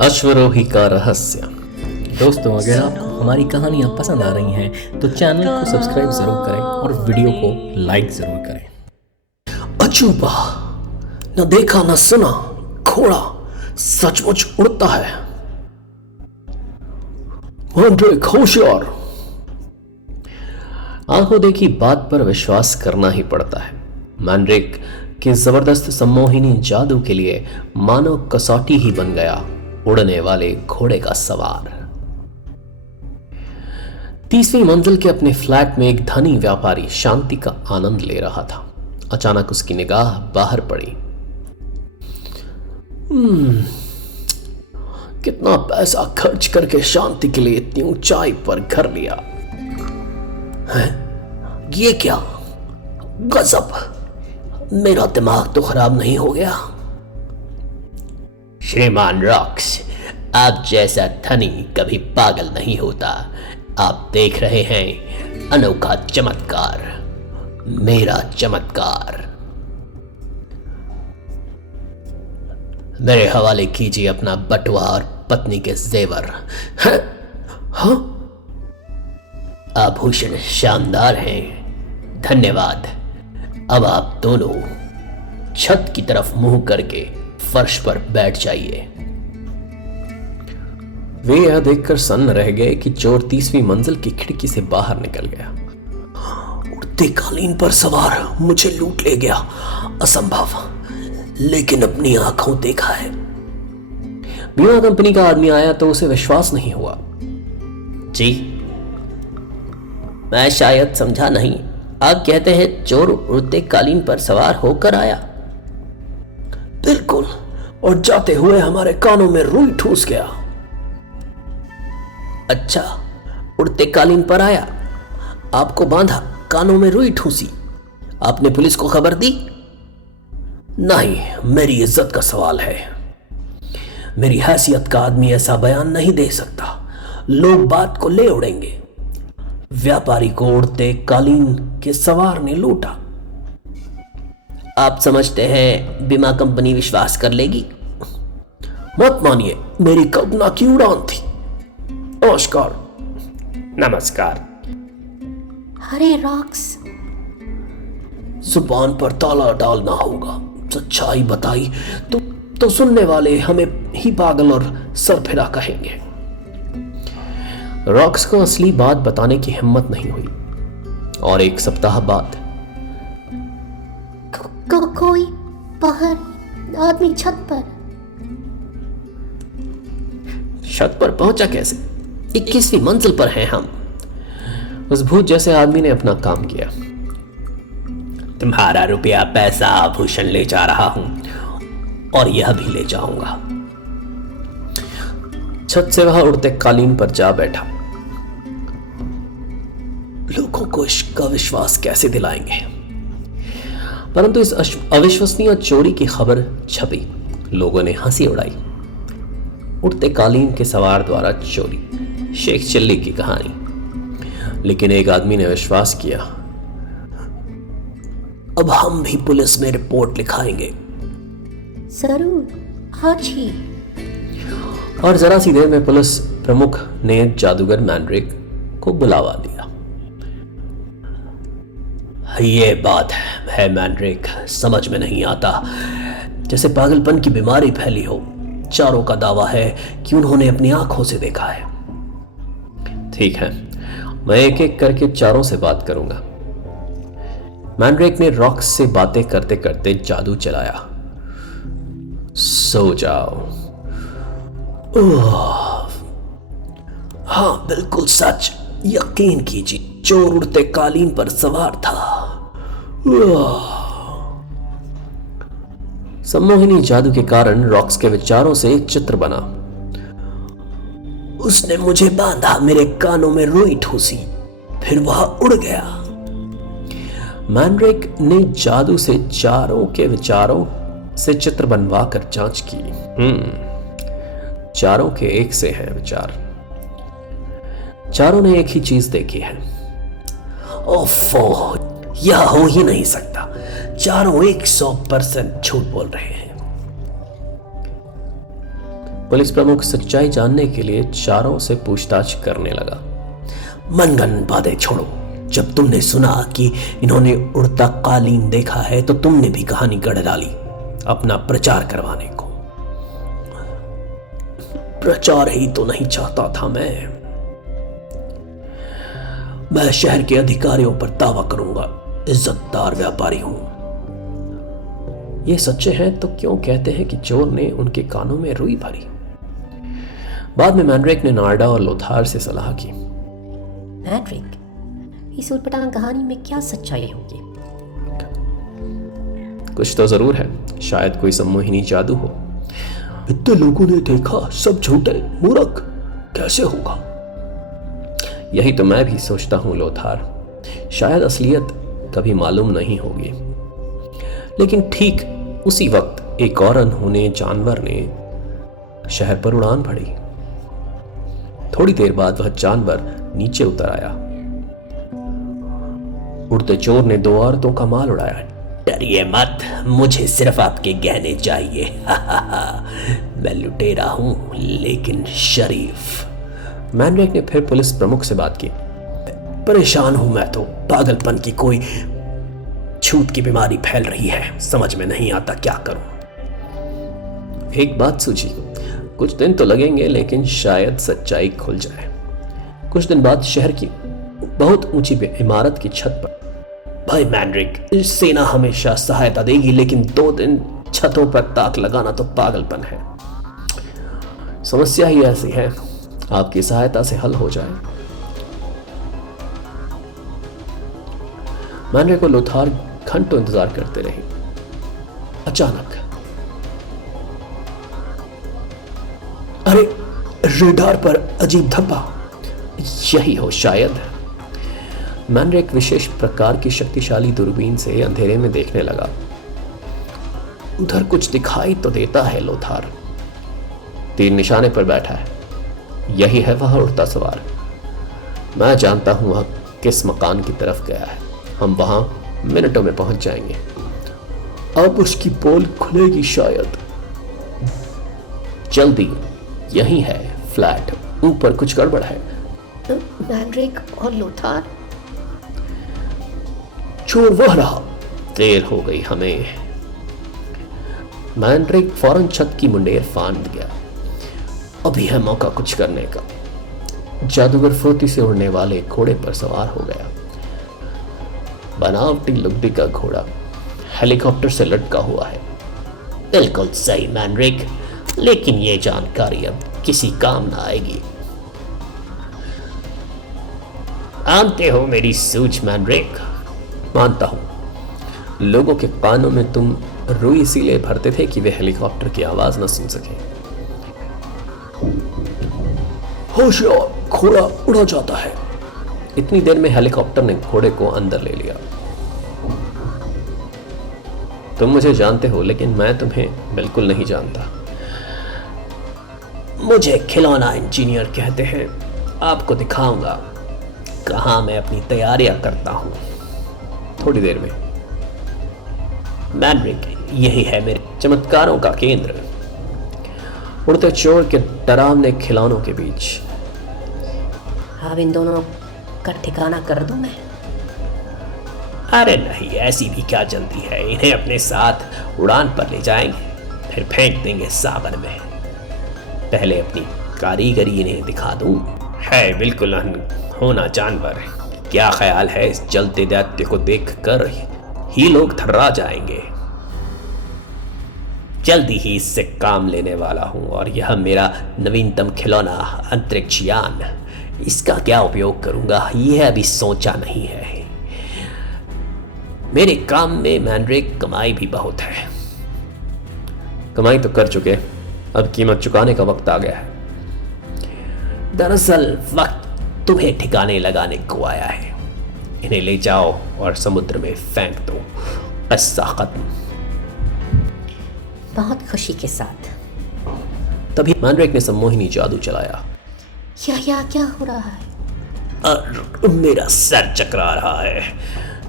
अश्वरोही का रहस्य। दोस्तों, अगर आप हमारी कहानियाँ पसंद आ रही हैं तो चैनल को सब्सक्राइब जरूर करें और वीडियो को लाइक जरूर करें। अचूबा, न देखा न सुना, घोड़ा सचमुच उड़ता है। मैंड्रेक होशियार। आंखों देखी बात पर विश्वास करना ही पड़ता है। मैंड्रेक के जबरदस्त सम्मोहिनी जादू के लिए मानव कसौटी ही बन गया उड़ने वाले घोड़े का सवार। 30वीं मंजिल के अपने फ्लैट में एक धनी व्यापारी शांति का आनंद ले रहा था। अचानक उसकी निगाह बाहर पड़ी। कितना पैसा खर्च करके शांति के लिए इतनी ऊंचाई पर घर लिया है। ये क्या गजब। मेरा दिमाग तो खराब नहीं हो गया। श्रीमान रॉक्स, आप जैसा धनी कभी पागल नहीं होता। आप देख रहे हैं अनोखा चमत्कार, मेरा चमत्कार। मेरे हवाले कीजिए अपना बटुआ और पत्नी के जेवर। हाँ, आभूषण शानदार हैं। धन्यवाद। अब आप दोनों छत की तरफ मुंह करके फर्श पर बैठ जाइए। वे यह देखकर सन्न रह गए कि चोर 30वीं मंजिल की खिड़की से बाहर निकल गया। उड़ते कालीन पर सवार मुझे लूट ले गया। असंभव, लेकिन अपनी आंखों देखा है। बीमा कंपनी का आदमी आया तो उसे विश्वास नहीं हुआ। जी, मैं शायद समझा नहीं। आप कहते हैं चोर उड़ते कालीन पर सवार होकर आया? बिल्कुल, और जाते हुए हमारे कानों में रुई ठूस गया। अच्छा, उड़ते कालीन पर आया, आपको बांधा, कानों में रुई ठूसी। आपने पुलिस को खबर दी? नहीं, मेरी इज्जत का सवाल है। मेरी हैसियत का आदमी ऐसा बयान नहीं दे सकता। लोग बात को ले उड़ेंगे। व्यापारी को उड़ते कालीन के सवार ने लूटा। आप समझते हैं बीमा कंपनी विश्वास कर लेगी? मत मानिए, मेरी कल्पना की उड़ान थी। नमस्कार। नमस्कार। अरे रॉक्स, जुबान पर ताला डालना होगा। सच्चाई बताई तो सुनने वाले हमें ही पागल और सरफिरा कहेंगे। रॉक्स को असली बात बताने की हिम्मत नहीं हुई और एक सप्ताह बाद कोई बाहर आदमी छत पर पहुंचा कैसे? 21वीं मंजिल पर हैं हम। उस भूत जैसे आदमी ने अपना काम किया। तुम्हारा रुपया, पैसा, आभूषण ले जा रहा हूं और यह भी ले जाऊंगा। छत से वह उड़ते कालीन पर जा बैठा। लोगों को इसका विश्वास कैसे दिलाएंगे? परंतु इस अविश्वसनीय चोरी की खबर छपी। लोगों ने हंसी उड़ाई। उड़ते कालीन के सवार द्वारा चोरी, शेख चिल्ली की कहानी। लेकिन एक आदमी ने विश्वास किया। अब हम भी पुलिस में रिपोर्ट लिखाएंगे। जरूर, आज ही। और जरा सी देर में पुलिस प्रमुख ने जादूगर मैंड्रेक को बुलावा दिया। ये बात है मैंड्रेक, समझ में नहीं आता। जैसे पागलपन की बीमारी फैली हो। चारों का दावा है कि उन्होंने अपनी आंखों से देखा है। ठीक है, मैं एक एक करके चारों से बात करूंगा। मैंड्रेक ने रॉक्स से बातें करते करते जादू चलाया। सो जाओ। हाँ, बिल्कुल सच। यकीन कीजिए, चोर उड़ते कालीन पर सवार था। सम्मोहिनी जादू के कारण रॉक्स के विचारों से एक चित्र बना। उसने मुझे बांधा, मेरे कानों में रुई ठूसी, फिर वह उड़ गया। मैंड्रेक ने जादू से चारों के विचारों से चित्र बनवा कर जांच की। चारों के एक से हैं विचार। चारों ने एक ही चीज देखी है। ओफो, यह हो ही नहीं सकता। चारों 100% झूठ बोल रहे हैं। पुलिस प्रमुख सच्चाई जानने के लिए चारों से पूछताछ करने लगा। मनगढ़ंत बातें छोड़ो। जब तुमने सुना कि इन्होंने उड़ता कालीन देखा है तो तुमने भी कहानी गढ़ डाली अपना प्रचार करवाने को। प्रचार ही तो नहीं चाहता था मैं शहर के अधिकारियों पर दावा करूंगा, इज्जतदार व्यापारी हूं। ये सच्चे हैं तो क्यों कहते हैं कि चोर ने उनके कानों में रुई भरी? बाद में मैंड्रेक ने नार्डा और लोथार से सलाह की। मैड्रिक, इस उटपटांग कहानी में क्या सच्चाई होगी? कुछ तो जरूर है, शायद कोई सम्मोहिनी जादू हो। इतने लोगों ने देखा, सब झूठे, मूर्ख, कैसे होगा? यही तो मैं भी सोचता हूं लोथार, शायद असलियत कभी मालूम नहीं होगी। लेकिन ठीक उसी वक्त एक और अनहोने जानवर ने शहर पर उड़ान भरी। थोड़ी देर बाद वह जानवर नीचे उतर आया। उड़ते चोर ने 2 औरतों का माल उड़ाया। डरिए मत, मुझे सिर्फ आपके गहने चाहिए। मैं लुटेरा हूं लेकिन शरीफ। मैंड्रेक ने फिर पुलिस प्रमुख से बात की। परेशान हूं मैं तो, पागलपन की कोई छूत की बीमारी फैल रही है, समझ में नहीं आता क्या करूं। एक बात सूझी, कुछ दिन तो लगेंगे लेकिन शायद सच्चाई खुल जाए। कुछ दिन बाद शहर की बहुत ऊंची इमारत की छत पर, भाई मैंड्रिक, सेना हमेशा सहायता देगी लेकिन 2 दिन छतों पर ताक लगाना तो पागलपन है। समस्या ही ऐसी है, आपकी सहायता से हल हो जाए। मैंड्रेक और लोथार घंटों इंतजार करते रहे। अचानक अरे, रेडार पर अजीब धब्बा। यही हो शायद। मैंड्रेक विशेष प्रकार की शक्तिशाली दूरबीन से अंधेरे में देखने लगा। उधर कुछ दिखाई तो देता है लोथार। तीर निशाने पर बैठा है, यही है वह उड़ता सवार। मैं जानता हूं वह किस मकान की तरफ गया है। हम वहां मिनटों में पहुंच जाएंगे। अब उसकी पोल खुलेगी शायद। जल्दी, यही है फ्लैट, ऊपर कुछ गड़बड़ है। मैंड्रिक और लोथार, चोर वह रहा। देर हो गई हमें। मैंड्रेक फौरन छत की मुंडेर फांद गया। अभी है मौका कुछ करने का। जादूगर फुर्ती से उड़ने वाले घोड़े पर सवार हो गया। बनावटी लुगदी का घोड़ा हेलीकॉप्टर से लटका हुआ है। बिल्कुल सही मैंड्रिक, लेकिन ये जानकारी अब किसी काम ना आएगी। मानते हो मेरी सूझ मैंड्रिक? मानता हूं। लोगों के कानों में तुम रुई इसीलिए भरते थे कि वे हेलीकॉप्टर की आवाज न सुन सके। होशियार, घोड़ा उड़ा जाता है। इतनी देर में हेलीकॉप्टर ने घोड़े को अंदर ले लिया। तुम मुझे जानते हो लेकिन मैं तुम्हें बिल्कुल नहीं जानता। मुझे खिलौना इंजीनियर कहते हैं। आपको दिखाऊंगा कहां मैं अपनी तैयारियां करता हूं। थोड़ी देर में। मैंड्रिक, यही है मेरे चमत्कारों का केंद्र। उड़ते चोर के डरावने खिलौनों के बीच। अब इन दोनों का ठिकाना कर दूं मैं? अरे नहीं, ऐसी भी क्या जल्दी है। इन्हें अपने साथ उड़ान पर ले जाएंगे, फिर फेंक देंगे सागर में। पहले अपनी कारीगरी इन्हें दिखा दूं। है बिल्कुल अनहोना जानवर। क्या ख्याल है, इस जलते दैत्य को देखकर ही लोग थर्रा जाएंगे। जल्दी ही इससे काम लेने वाला हूं और यह मेरा नवीनतम खिलौना अंतरिक्ष यान। इसका क्या उपयोग करूंगा यह अभी सोचा नहीं है। मेरे काम में मैंड्रिक कमाई भी बहुत है। कमाई तो कर चुके, अब कीमत चुकाने का वक्त आ गया है। दरअसल वक्त तुम्हें ठिकाने लगाने को आया है। इन्हें ले जाओ और समुद्र में फेंक दो। किस्सा खत्म। बहुत खुशी के साथ। तभी मैंड्रेक ने सम्मोहिनी जादू चलाया। क्या हो रहा है? मेरा सर चकरा रहा है।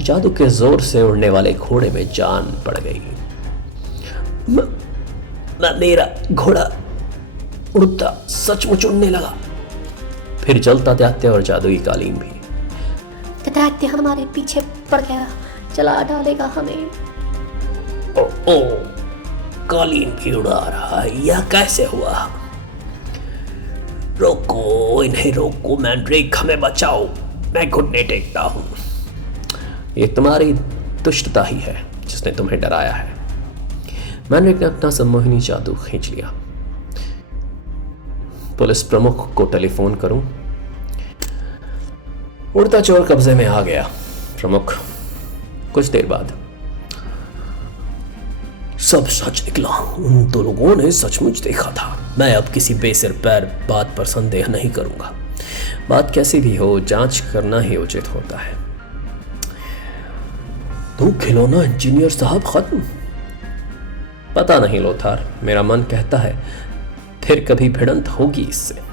जादू के जोर से उड़ने वाले घोड़े में जान पड़ गई। मेरा घोड़ा उड़ता सचमुच उड़ने लगा। फिर जलता दैत्य और जादुई कालीन भी। दैत्य हमारे पीछे पड़ गया, चला डालेगा हमें। ओ, कालीन भी उड़ा रहा है, यह कैसे हुआ? रोको, इन्हें रोको मैंड्रेक, हमें बचाओ, मैं घुटने टेकता हूं। ये तुम्हारी दुष्टता ही है जिसने तुम्हें डराया है। मैंड्रेक ने अपना सम्मोहिनी जादू खींच लिया। पुलिस प्रमुख को टेलीफोन करूं? उड़ता चोर कब्जे में आ गया प्रमुख। कुछ देर बाद सब सच निकला, उन दो लोगों ने सचमुच देखा था। मैं अब किसी बेसिर पैर बात पर संदेह नहीं करूंगा। बात कैसी भी हो, जांच करना ही उचित होता है। तो खिलौना इंजीनियर साहब खत्म? पता नहीं लोथार, मेरा मन कहता है फिर कभी भिड़ंत होगी इससे।